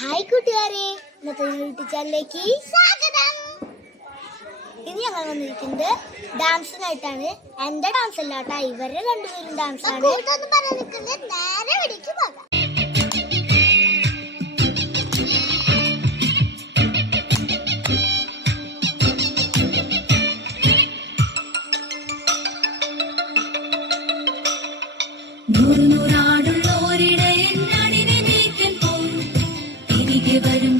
Hi കൂട്ടുകാരെ, ഇന്നത്തെ YouTube ചാനലിലേക്ക് സ്വാഗതം. ഇനി ഞങ്ങൾ വന്നിരിക്കുന്നത് ഡാൻസിനായിട്ടാണ്. എന്റെ ഡാൻസ് അല്ല കേട്ടോ, ഇവരുടെ രണ്ടുപേരും ഡാൻസ് ആണ്. നേരെ വെടിക്ക് പോകാം. നൂറാടുള്ളോരിടെ എന്നടിനെ നീക്കൻ പോയി തിരികെ വരും